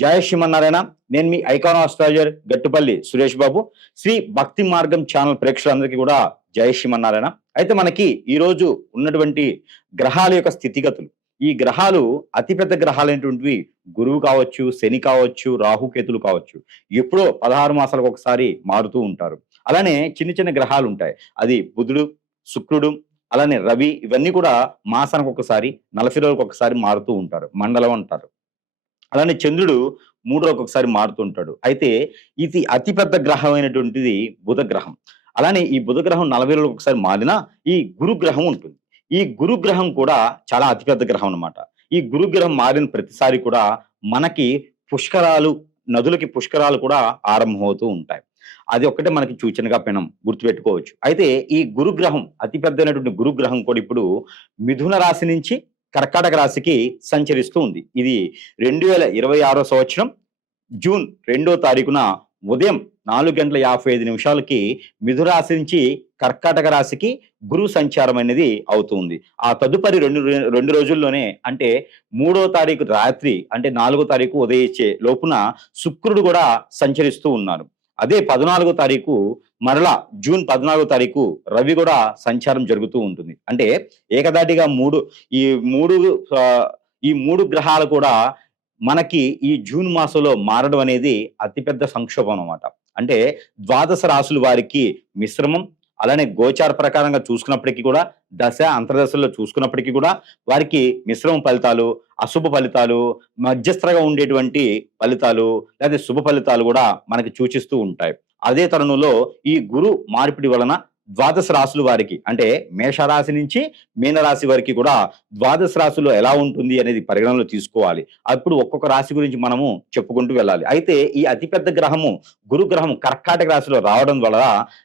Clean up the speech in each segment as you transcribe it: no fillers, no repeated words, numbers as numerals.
జయ శ్రీమన్నారాయణ. నేను మీ icon astrologer Gattupalli Suresh Babu. Shri భక్తి మార్గం ఛానల్ ప్రేక్షకులందరికీ కూడా జయ శ్రీమన్నారాయణ. అయితే మనకి ఈరోజు ఉన్నటువంటి గ్రహాల యొక్క స్థితిగతులు, ఈ గ్రహాలు అతిపెద్ద గ్రహాలైనటువంటివి గురువు కావచ్చు, శని కావచ్చు, రాహుకేతులు కావచ్చు. ఎప్పుడో 16 మాసాలకు ఒకసారి మారుతూ ఉంటారు. అలానే చిన్న చిన్న గ్రహాలు ఉంటాయి. అది బుధుడు, శుక్రుడు, అలానే రవి, ఇవన్నీ కూడా మాసానికి ఒకసారి, 40 రోజులకు ఒకసారి మారుతూ ఉంటారు. మండలం అంటారు. అలానే చంద్రుడు 3 రోజులకు ఒకసారి మారుతుంటాడు. అయితే ఇది అతిపెద్ద గ్రహం అయినటువంటిది బుధ గ్రహం. అలానే ఈ బుధ గ్రహం 40 రోజులకు ఒకసారి మారినా ఈ గురు గ్రహం ఉంటుంది. ఈ గురు గ్రహం కూడా చాలా అతిపెద్ద గ్రహం అన్నమాట. ఈ గురు గ్రహం మారిన ప్రతిసారి కూడా మనకి పుష్కరాలు, నదులకి పుష్కరాలు కూడా ఆరంభమవుతూ ఉంటాయి. అది ఒక్కటే మనకి సూచనగా మనం గుర్తుపెట్టుకోవచ్చు. అయితే ఈ గురుగ్రహం, అతిపెద్దైనటువంటి గురుగ్రహం కూడా ఇప్పుడు మిథున రాశి నుంచి కర్కాటక రాశికి సంచరిస్తూ ఉంది. ఇది 2026 సంవత్సరం జూన్ 2వ తారీఖున ఉదయం 4:55 మిథున రాశి నుంచి కర్కాటక రాశికి గురు సంచారం అనేది అవుతుంది. ఆ తదుపరి రెండు రోజుల్లోనే, అంటే 3వ తారీఖు రాత్రి, అంటే 4వ తారీఖు ఉదయించే లోపున శుక్రుడు కూడా సంచరిస్తూ ఉన్నారు. అదే 14వ తారీఖు మరలా జూన్ 14వ తారీఖు రవి కూడా సంచారం జరుగుతూ ఉంటుంది. అంటే ఏకదాటిగా ఈ మూడు ఈ మూడు గ్రహాలు కూడా మనకి ఈ జూన్ మాసంలో మారడం అనేది అతిపెద్ద సంక్షోభం అన్నమాట. అంటే ద్వాదశ రాశుల వారికి మిశ్రమం, అలానే గోచార ప్రకారంగా చూసుకున్నప్పటికీ కూడా, దశ అంతర్దశల్లో చూసుకున్నప్పటికీ కూడా వారికి మిశ్రమ ఫలితాలు, అశుభ ఫలితాలు, మధ్యస్థంగా ఉండేటువంటి ఫలితాలు లేదా శుభ ఫలితాలు కూడా మనకి సూచిస్తూ ఉంటాయి. అదే తరుణంలో ఈ గురు మార్పిడి వలన ద్వాదశ రాశుల వారికి, అంటే మేషరాశి నుంచి మీనరాశి వారికి కూడా ద్వాదశ రాశుల్లో ఎలా ఉంటుంది అనేది పరిగణనలో తీసుకోవాలి. అప్పుడు ఒక్కొక్క రాశి గురించి మనము చెప్పుకుంటూ వెళ్ళాలి. అయితే ఈ అతిపెద్ద గ్రహము గురు గ్రహం కర్కాటక రాశిలో రావడం వల్ల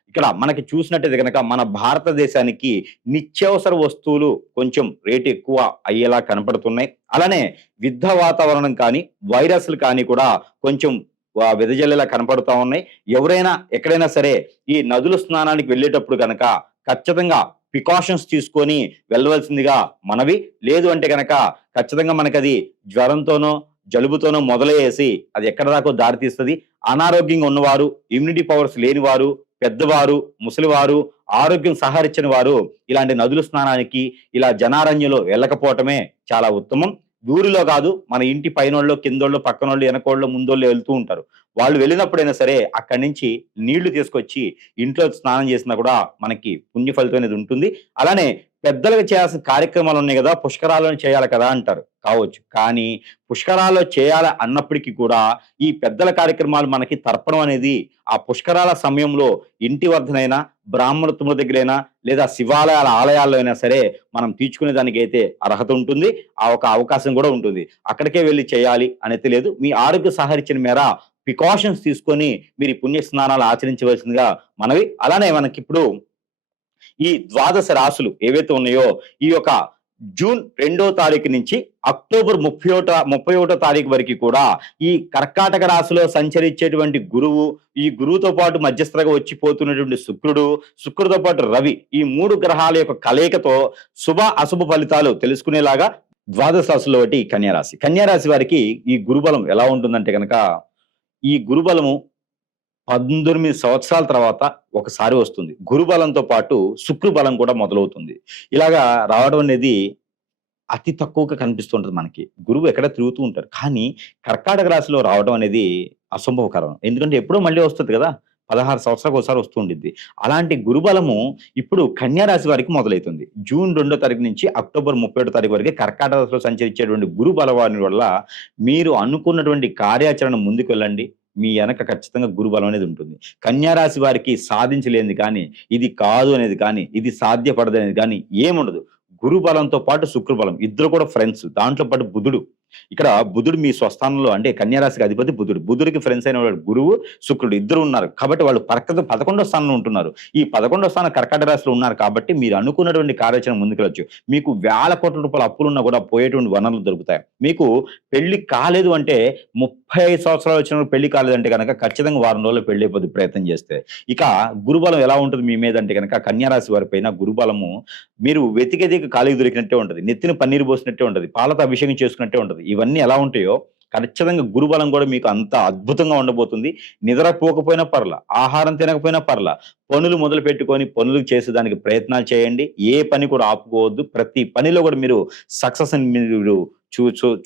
ఇక్కడ మనకి చూసినట్టయితే కనుక మన భారతదేశానికి నిత్యావసర వస్తువులు కొంచెం రేటు ఎక్కువ అయ్యేలా కనపడుతున్నాయి. అలానే యుద్ధ వాతావరణం కానీ, వైరస్లు కానీ కూడా కొంచెం వెదజల్లేలా కనపడుతూ ఉన్నాయి. ఎవరైనా ఎక్కడైనా సరే ఈ నదుల స్నానానికి వెళ్ళేటప్పుడు కనుక ఖచ్చితంగా ప్రికాషన్స్ తీసుకొని వెళ్ళవలసిందిగా మనవి. లేదు అంటే కనుక ఖచ్చితంగా మనకి అది జ్వరంతోనో జలుబుతోనో మొదలయ్యేసి అది ఎక్కడ దాకో దారితీస్తుంది. అనారోగ్యంగా ఉన్నవారు, ఇమ్యూనిటీ పవర్స్ లేని వారు, పెద్దవారు, ముసలివారు, ఆరోగ్యం సహకరించని వారు ఇలాంటి నదుల స్నానానికి, ఇలా జనారణ్యంలో వెళ్ళకపోవటమే చాలా ఉత్తమం. ఊరిలో కాదు, మన ఇంటి పైనోళ్ళు, కిందోళ్ళు, పక్కనోళ్ళు, వెనకోళ్ళు, ముందోళ్ళు వెళ్తూ ఉంటారు. వాళ్ళు వెళ్ళినప్పుడైనా సరే అక్కడి నుంచి నీళ్లు తీసుకొచ్చి ఇంట్లో స్నానం చేసినా కూడా మనకి పుణ్య ఫలితం అనేది ఉంటుంది. అలానే పెద్దలకు చేయాల్సిన కార్యక్రమాలు ఉన్నాయి కదా, పుష్కరాలను చేయాలి కదా అంటారు. కావచ్చు, కానీ పుష్కరాల్లో చేయాలి అన్నప్పటికీ కూడా ఈ పెద్దల కార్యక్రమాలు మనకి తర్పణం అనేది ఆ పుష్కరాల సమయంలో ఇంటి వద్దనైనా, బ్రాహ్మణత్వముల దగ్గరైనా, లేదా శివాలయాల ఆలయాల్లో అయినా సరే మనం తీర్చుకునే దానికి అయితే అర్హత ఉంటుంది. ఆ ఒక అవకాశం కూడా ఉంటుంది. అక్కడికే వెళ్ళి చేయాలి అనేది లేదు. మీ ఆరోగ్య సహకరించిన మేర ప్రికాషన్స్ తీసుకొని మీరు ఈ పుణ్య స్నానాలు ఆచరించవలసిందిగా మనవి. అలానే మనకిప్పుడు ఈ ద్వాదశ రాశులు ఏవైతే ఉన్నాయో, ఈ యొక్క జూన్ 2వ తారీఖు నుంచి అక్టోబర్ 31వ తారీఖు వరకు కూడా ఈ కర్కాటక రాశిలో సంచరించేటువంటి గురువు, ఈ గురువుతో పాటు మధ్యస్థంగా వచ్చిపోతున్నటువంటి శుక్రుడితో పాటు రవి, ఈ 3 గ్రహాల యొక్క కలయికతో శుభ అశుభ ఫలితాలు తెలుసుకునేలాగా ద్వాదశ రాశుల్లో ఒకటి కన్యారాశి. కన్యారాశి వారికి ఈ గురుబలం ఎలా ఉంటుందంటే కనుక, ఈ గురుబలము 18 సంవత్సరాల తర్వాత ఒకసారి వస్తుంది. గురుబలంతో పాటు శుక్రబలం కూడా మొదలవుతుంది. ఇలాగా రావడం అనేది అతి తక్కువగా కనిపిస్తుంటది మనకి. గురువు ఎక్కడ తిరుగుతూ ఉంటారు. కానీ కర్కాటక రాశిలో రావడం అనేది అసంభవకరం. ఎందుకంటే ఎప్పుడో మళ్ళీ వస్తది కదా! 16 సంవత్సరాలకు ఒకసారి వస్తూ ఉండిద్ది. అలాంటి గురుబలము ఇప్పుడు కన్యా రాశి వారికి మొదలైతుంది. జూన్ 2వ తారీఖు నుంచి అక్టోబర్ 31వ తారీఖు వరకే కర్కాటక రాశిలో సంచరించేటువంటి గురు బలవాని వల్ల మీరు అనుకున్నటువంటి కార్యాచరణ ముందుకు వెళ్ళండి. మీ వెనక ఖచ్చితంగా గురుబలం అనేది ఉంటుంది. కన్యా రాశి వారికి సాధించలేనిది కానీ, ఇది కాదు అనేది కానీ, ఇది సాధ్యపడదు అనేది కానీ ఏముండదు. గురుబలంతో పాటు శుక్రబలం ఇద్దరు కూడా ఫ్రెండ్స్. దాంట్లో పాటు బుధుడు, ఇక్కడ బుధుడు మీ స్వస్థానంలో, అంటే కన్యా రాశికి అధిపతి బుధుడు. బుధుడికి ఫ్రెండ్స్ అయిన వాడు గురువు, శుక్రుడు ఇద్దరు ఉన్నారు. కాబట్టి వాళ్ళు 11వ స్థానంలో ఉంటున్నారు. ఈ 11వ స్థానం కర్కాటక రాశిలో ఉన్నారు కాబట్టి మీరు అనుకున్నటువంటి కార్యాచరణ ముందుకెళ్ళొచ్చు. మీకు వేల కోట్ల రూపాయల అప్పులున్నా కూడా పోయేటువంటి వనరులు దొరుకుతాయి. మీకు పెళ్లి కాలేదు అంటే, 35 సంవత్సరాలు వచ్చిన పెళ్లి కాలేదంటే కనుక ఖచ్చితంగా వారం రోజుల్లో పెళ్లి అయిపోతుంది ప్రయత్నం చేస్తే. ఇక గురుబలం ఎలా ఉంటుంది మీ మీద అంటే కనుక, కన్యా రాశి వారి పైన గురుబలము మీరు వెతికేదికి కాలికి దొరికినట్టే ఉంటది. నెత్తిన పన్నీరు పోసినట్టే ఉంటది. పాలతో అభిషేకం చేసుకున్నట్టే ఉంటది. ఇవన్నీ ఎలా ఉంటాయో ఖచ్చితంగా గురుబలం కూడా మీకు అంత అద్భుతంగా ఉండబోతుంది. నిద్రపోకపోయినా పర్లా, ఆహారం తినకపోయినా పర్లా, పనులు మొదలుపెట్టుకొని పనులు చేసేదానికి ప్రయత్నాలు చేయండి. ఏ పని కూడా ఆపుకోవద్దు. ప్రతి పనిలో కూడా మీరు సక్సెస్‌ని మీరు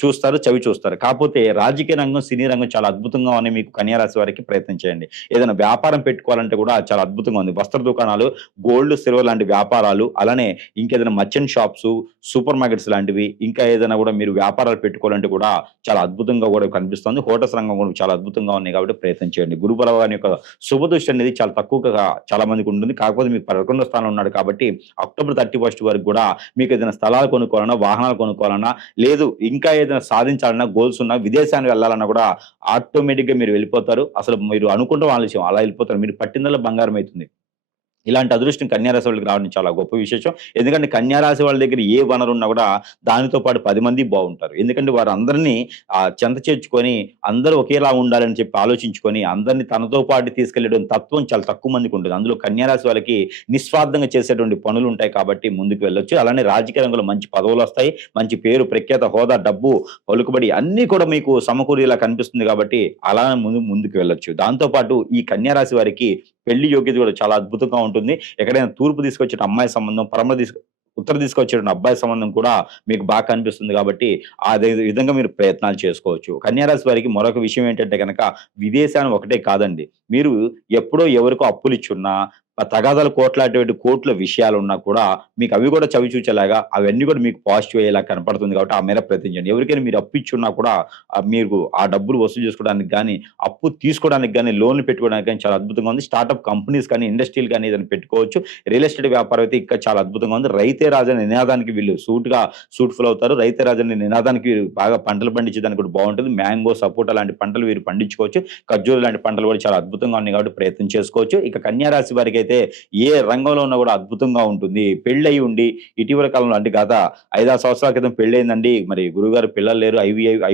చూస్తారు, చవి చూస్తారు. కాపోతే రాజకీయ రంగం, సినీ రంగం చాలా అద్భుతంగా ఉన్నాయి మీకు కన్యా రాశి వారికి ప్రయత్నం చేయండి. ఏదైనా వ్యాపారం పెట్టుకోవాలంటే కూడా చాలా అద్భుతంగా ఉంది. వస్త్ర దుకాణాలు, గోల్డ్, సిల్వర్ లాంటి వ్యాపారాలు, అలానే ఇంకేదైనా మర్చెంట్ షాప్సు, సూపర్ మార్కెట్స్ లాంటివి, ఇంకా ఏదైనా కూడా మీరు వ్యాపారాలు పెట్టుకోవాలంటే కూడా చాలా అద్భుతంగా కూడా కనిపిస్తుంది. హోటల్స్ రంగం కూడా చాలా అద్భుతంగా ఉన్నాయి కాబట్టి ప్రయత్నం చేయండి. గురు బలవాని యొక్క శుభదృష్టి అనేది చాలా తక్కువగా చాలా మందికి ఉంటుంది. కాకపోతే మీకు 11వ స్థానంలో ఉన్నాడు కాబట్టి అక్టోబర్ 31 వరకు కూడా మీకు ఏదైనా స్థలాలు కొనుక్కోవాలన్నా, వాహనాలు కొనుక్కోవాలన్నా, లేదు ఇంకా ఏదైనా సాధించాలన్నా, గోల్స్ ఉన్నా, విదేశానికి వెళ్ళాలన్నా కూడా ఆటోమేటిక్‌గా మీరు వెళ్ళిపోతారు. అసలు మీరు అనుకుంటాం ఆలస్యం అలా వెళ్ళిపోతారు. మీరు పట్టిందల్లా బంగారం అయితుంది. ఇలాంటి అదృష్టం కన్యా రాశి వాళ్ళకి రావడం చాలా గొప్ప విశేషం. ఎందుకంటే కన్యా రాశి వాళ్ళ దగ్గర ఏ వనరు ఉన్నా కూడా దానితో పాటు 10 మంది బావుంటారు. ఎందుకంటే వారందరిని చెంత చేర్చుకొని అందరూ ఒకేలా ఉండాలని చెప్పి ఆలోచించుకొని అందరిని తనతో పాటు తీసుకెళ్ళడం తత్వం చాలా తక్కువ మందికి ఉంటుంది. అందులో కన్యా రాశి వాళ్ళకి నిస్వార్థంగా చేసేటువంటి పనులుంటాయి కాబట్టి ముందుకు వెళ్ళొచ్చు. అలానే రాజకీయ రంగంలో మంచి పదవులొస్తాయి. మంచి పేరు, ప్రఖ్యాత, హోదా, డబ్బు, పలుకుబడి అన్నీ కూడా మీకు సమకూరేలా కనిపిస్తుంది కాబట్టి అలానే ముందుకు వెళ్ళొచ్చు. దాంతో పాటు ఈ కన్యా రాశి వారికి పెళ్లి యోగ్యత కూడా చాలా అద్భుతంగా ఉంటుంది. ఎక్కడైనా తూర్పు తీసుకొచ్చిన అమ్మాయి సంబంధం, ఉత్తర తీసుకొచ్చేటువంటి అబ్బాయి సంబంధం కూడా మీకు బాగా కనిపిస్తుంది కాబట్టి అదే విధంగా మీరు ప్రయత్నాలు చేసుకోవచ్చు. కన్యా రాశి వారికి మరొక విషయం ఏంటంటే గనక విదేశాలు ఒకటే కాదండి. మీరు ఎప్పుడో ఎవరికో అప్పులిచ్చున్నా, తగాదాలు కోట్లాడేటువంటి కోట్ల విషయాలున్నా కూడా మీకు అవి కూడా చవిచూచేలాగా అవన్నీ కూడా మీకు పాజిటివ్ అయ్యేలా కనపడుతుంది కాబట్టి ఆ మేర ప్రయత్నం చేయండి. ఎవరికైనా మీరు అప్పిచ్చున్నా కూడా మీరు ఆ డబ్బులు వసూలు చేసుకోవడానికి గాని, అప్పు తీసుకోవడానికి గాని, లోన్‌లు పెట్టుకోవడానికి గాని చాలా అద్భుతంగా ఉంది. స్టార్టప్ కంపెనీస్ కానీ, ఇండస్ట్రీలు గాని ఏదైనా పెట్టుకోవచ్చు. రియల్ ఎస్టేట్ వ్యాపారం అయితే ఇంకా చాలా అద్భుతంగా ఉంది. రైతే రాజు అనే నినాదానికి వీళ్ళు సూట్‌ఫుల్ అవుతారు. రైతే రాజు అనే నినాదానికి వీరు బాగా పంటలు పండించేదానికి కూడా బావుంటుంది. మ్యాంగో, సపోటా లాంటి పంటలు వీరు పండించుకోవచ్చు. ఖర్జూర లాంటి పంటలు కూడా చాలా అద్భుతంగా ఉన్నాయి కాబట్టి ప్రయత్నం చేసుకోవచ్చు. ఇక కన్యా రాశి వారికైతే ఏ రంగంలో ఉన్నా కూడా అద్భుతంగా ఉంటుంది. పెళ్లయి ఉండి ఇటీవల కాలంలో అంటే గత 5, 6 సంవత్సరాల క్రితం పెళ్లయిందండి. మరి గురువుగారు పిల్లలు లేరు.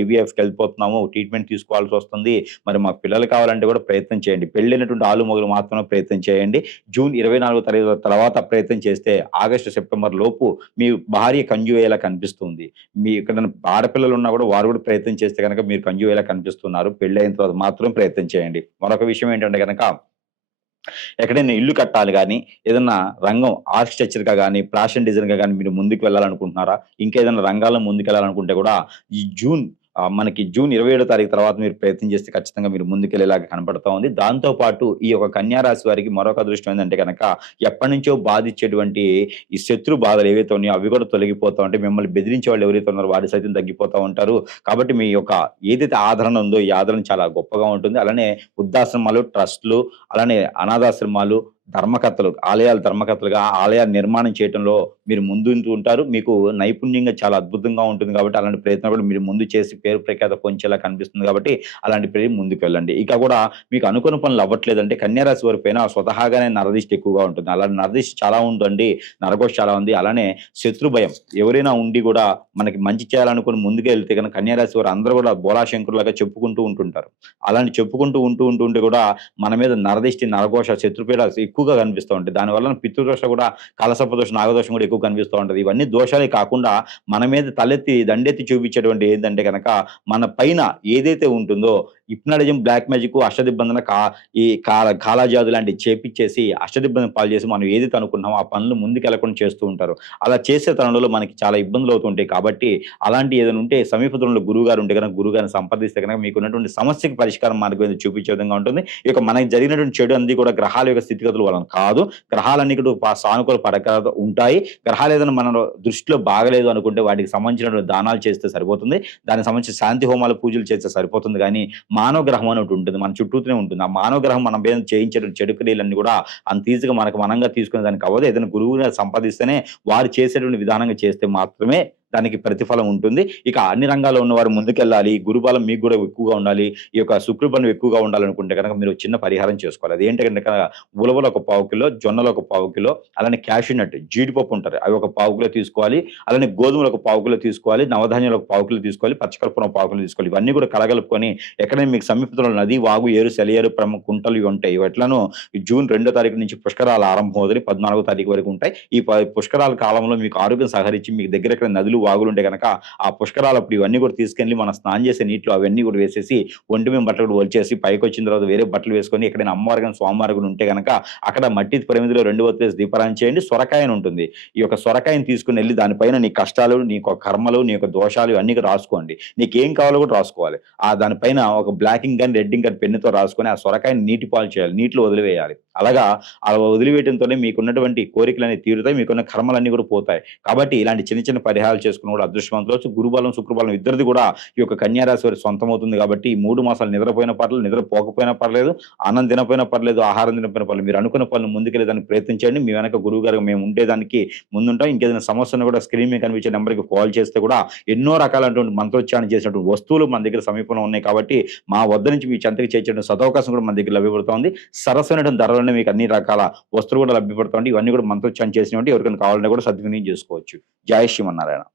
ఐవీఎఫ్‌కి వెళ్ళిపోతున్నాము. ట్రీట్మెంట్ తీసుకోవాల్సొస్తుంది. మరి మాకు పిల్లలు కావాలంటే కూడా ప్రయత్నం చేయండి. పెళ్ళైనటువంటి ఆలు-మగలు మాత్రమే ప్రయత్నం చేయండి. జూన్ 24 తారీఖు తర్వాత ప్రయత్నం చేస్తే ఆగస్టు, సెప్టెంబర్ లోపు మీ భార్య కన్సీవ్ అయ్యేలా కనిపిస్తుంది. మీ ఎక్కడైనా ఆడపిల్లలు ఉన్నా కూడా వారు కూడా ప్రయత్నం చేస్తే గనక మీరు కన్సీవ్ అయ్యేలా కనిపిస్తున్నారు. పెళ్లయిన తర్వాత మాత్రం ప్రయత్నం చేయండి. మరొక విషయం ఏంటంటే గనక ఎక్కడైనా ఇల్లు కట్టాలి గానీ, ఏదన్నా రంగం ఆర్కిటెక్చర్‌గా గానీ, ఫ్యాషన్ డిజైన్‌గా గానీ మీరు ముందుకు వెళ్ళాలనుకుంటున్నారా? ఇంకేదైనా రంగాల్లో ముందుకెళ్ళాలనుకుంటే కూడా ఈ మనకి జూన్ 27 తారీఖు తర్వాత మీరు ప్రయత్నం చేస్తే ఖచ్చితంగా మీరు ముందుకెళ్ళేలాగా కనపడతా ఉంది. దాంతో పాటు ఈ యొక్క కన్యా రాశి వారికి మరొక అదృష్టం ఏందంటే గనక ఎప్పటినుంచో బాధించేటువంటి ఈ శత్రు బాధలు ఏవైతే ఉన్నాయో అవి కూడా తొలగిపోతా ఉంటాయి. మిమ్మల్ని బెదిరించే వాళ్ళు ఎవరైతే ఉన్నారో వారు సైతం తగ్గిపోతా ఉంటారు. కాబట్టి మీ యొక్క ఏదైతే ఆదరణ ఉందో ఈ ఆదరణ చాలా గొప్పగా ఉంటుంది. అలానే వృద్ధాశ్రమాలు, ట్రస్ట్‌లు, అలానే అనాథాశ్రమాలు, ఆలయాల ధర్మకర్తలుగా ఆలయాలు నిర్మాణం చేయటంలో మీరు ముందుంటూ ఉంటారు. మీకు నైపుణ్యంగా చాలా అద్భుతంగా ఉంటుంది కాబట్టి అలాంటి ప్రయత్నం కూడా మీరు ముందు చేసి పేరు ప్రఖ్యాత పొంచేలా కనిపిస్తుంది కాబట్టి అలాంటి ముందుకు వెళ్ళండి. ఇక కూడా మీకు అనుకున్న పనులు అవ్వట్లేదంటే కన్యా రాశి వారి పైన స్వతహాగానే నరదిష్టి ఎక్కువగా ఉంటుంది. అలాంటి నరదిష్టి చాలా ఉందండి. నరఘోష చాలా ఉంది. అలానే శత్రు భయం ఎవరైనా ఉండి కూడా మనకి మంచి చేయాలనుకుని ముందుకు వెళ్తే గనుక కన్యా రాశి వారు అందరూ కూడా బోలాశంకరులాగా చెప్పుకుంటూ ఉంటుంటారు. అలాంటి చెప్పుకుంటూ ఉంటే కూడా మన మీద నరదిష్టి, నరఘోష, శత్రుపీడ ఎక్కువగా కనిపిస్తూ ఉంటాయి. దానివల్ల పితృదోష కూడా, కాలసర్పదోషం, నాగదోషం కూడా ఎక్కువ కనిపిస్తూ ఉంటది. ఇవన్నీ దోషాలే కాకుండా మన మీద దండెత్తి చూపించేటువంటి ఏందంటే గనక మన పైన ఏదైతే ఉంటుందో హిప్నాటిజం, బ్లాక్ మ్యాజిక్, అష్టదిగ్బంధన, ఈ కాలాజాదు లాంటివి చేపిచ్చేసి అష్టదిగ్బంధనం పాలు చేసి మనం ఏదైతే అనుకున్నామో ఆ పనులు ముందుకెళ్ళకుండా చేస్తూ ఉంటారు. అలా చేసే తరుణంలో మనకి చాలా ఇబ్బందులు అవుతుంటాయి. కాబట్టి అలాంటి ఏదైనా ఉంటే సమీప దూరంలో గురువుగారు ఉంటే గనక గురువుగారిని సంప్రదిస్తే గనక మీకున్నటువంటి సమస్యకి పరిష్కారం మార్గం ఏదో చూపించే విధంగా ఉంటుంది. ఇక మనకి జరిగినటువంటి చెడు అంది కూడా గ్రహాల యొక్క స్థితిగతుల వలన కాదు. గ్రహాలన్నీ కూడా సానుకూల పడక ఉంటాయి. గ్రహాలు ఏదైనా మన దృష్టిలో బాగలేదు అనుకుంటే వాటికి సంబంధించినటువంటి దానాలు చేస్తే సరిపోతుంది. దానికి సంబంధించిన శాంతి హోమాలు, పూజలు చేస్తే సరిపోతుంది గానీ మానవ గ్రహం అని ఒకటి ఉంటుంది. మన చుట్టూతోనే ఉంటుంది. ఆ మానవ గ్రహం మన మీద చేయించేటువంటి చెడు క్రియలన్నీ కూడా అంత ఈజీగా మనకు మనంగా తీసుకునే దానికి అవ్వదు. ఏదైనా గురువుని సంపాదిస్తేనే వారు చేసేటువంటి విధానంగా చేస్తే మాత్రమే దానికి ప్రతిఫలం ఉంటుంది. ఇక అన్ని రంగాల్లో ఉన్నవారు ముందుకెళ్ళాలి. గురుబలం మీకు కూడా ఎక్కువగా ఉండాలి. ఈ యొక్క శుక్రబలం ఎక్కువగా ఉండాలనుకుంటే గనక మీరు చిన్న పరిహారం చేసుకోవాలి. అదేంటంటే గనక ఉలవలు ఒక పావు కిలో, జొన్నలు ఒక పావు కిలో, అలానే క్యాష్యూ నట్, జీడిపప్పు ఉంటారు. అవి ఒక పావు కిలో తీసుకోవాలి. అలానే గోధుమలు ఒక పావు కిలో తీసుకోవాలి. నవధాన్యాలు ఒక పావు కిలో తీసుకోవాలి. పచ్చకర్పూరం ఒక పావు కిలో తీసుకోవాలి. ఇవన్నీ కూడా కలగలుపుకొని ఎక్కడైనా మీకు సమీపంలో నది, వాగు, ఏరు, సెలయేరు, కుంటలు ఇవి ఉంటాయి. ఇవి ఎట్లనో జూన్ 2 తారీఖు నుంచి పుష్కరాలు ఆరంభమవుతాయి. 14 తారీఖు వరకు ఉంటాయి. ఈ పుష్కరాల కాలంలో మీకు ఆరోగ్యం సహకరించి మీకు దగ్గర నదులు, వాగులు ఉంటే కనుక ఆ పుష్కరాలు అప్పుడు ఇవన్నీ కూడా తీసుకెళ్ళి మనం స్నానం చేసే నీటిలో అవన్నీ కూడా వేసేసి ఒంటి మీద బట్టలు కూడా వచ్చేసి పైకి వచ్చిన తర్వాత వేరే బట్టలు వేసుకొని ఎక్కడైనా అమ్మవారు కానీ స్వామివారు కూడా ఉంటే కనుక అక్కడ మట్టి ప్రమిదిలో 2 వత్తులేసి దీపారాయణ చేయండి. సొరకాయని ఉంటుంది. ఈ యొక్క సొరకాయని తీసుకుని వెళ్ళి దానిపైన నీ కష్టాలు, నీ యొక్క కర్మలు, నీ యొక్క దోషాలు ఇవన్నీ కూడా రాసుకోండి. నీకేం కావాలో కూడా రాసుకోవాలి. దానిపైన ఒక బ్లాక్ ఇంక్ కానీ రెడ్ ఇంక్ కానీ పెన్నుతో రాసుకొని ఆ సొరకాయని నీటి పాలు చేయాలి. నీటిలో వదిలివేయాలి. అలాగా అలా వదిలివేయడంతోనే మీకున్నటువంటి కోరికలన్నీ తీరుతాయి. మీకున్న కర్మలన్నీ కూడా పోతాయి. కాబట్టి ఇలాంటి చిన్న చిన్న పరిహారాలు చేసుకుని కూడా అదృష్టవంతులు. గురుబలం, శుక్రబలం ఇద్దరిది కూడా ఈ యొక్క కన్యా రాశి వారి సొంతమవుతుంది కాబట్టి ఈ 3 మాసాలు నిద్రపోయినా పర్లేదు, నిద్రపోకపోయినా పర్లేదు, అన్నం తినకపోయినా పర్లేదు, ఆహారం తినకపోయినా పర్లేదు. మీరు అనుకున్న పనులు ముందుకెళ్ళేదానికి ప్రయత్నించండి. మీ వెనక గురువుగారు మేము ఉండేదానికి ముందుంటాం. ఇంకేదైనా సమస్య ఉన్నా కూడా స్క్రీన్ మీద కనిపించే నెంబర్‌కి కాల్ చేస్తే కూడా ఎన్నో రకాలైనటువంటి మంత్రోచ్చారణ చేసినటువంటి వస్తువులు మన దగ్గర సమీపంలో ఉన్నాయి కాబట్టి మా వద్ద నుంచి మీ చెంతకి చేర్చేటువంటి సదవకాశం కూడా మన దగ్గర లభ్యపడుతోంది. సరసమైనటువంటి ధరలోనే మీకు అన్ని రకాల వస్తువులు కూడా లభ్యపడుతుంది. ఇవన్నీ కూడా మంత్రోచ్చారణ చేసినటువంటి ఎవరికైనా కావాలన్నా కూడా సద్వినియోగం చేసుకోవచ్చు. జై శ్రీమన్నారాయణ.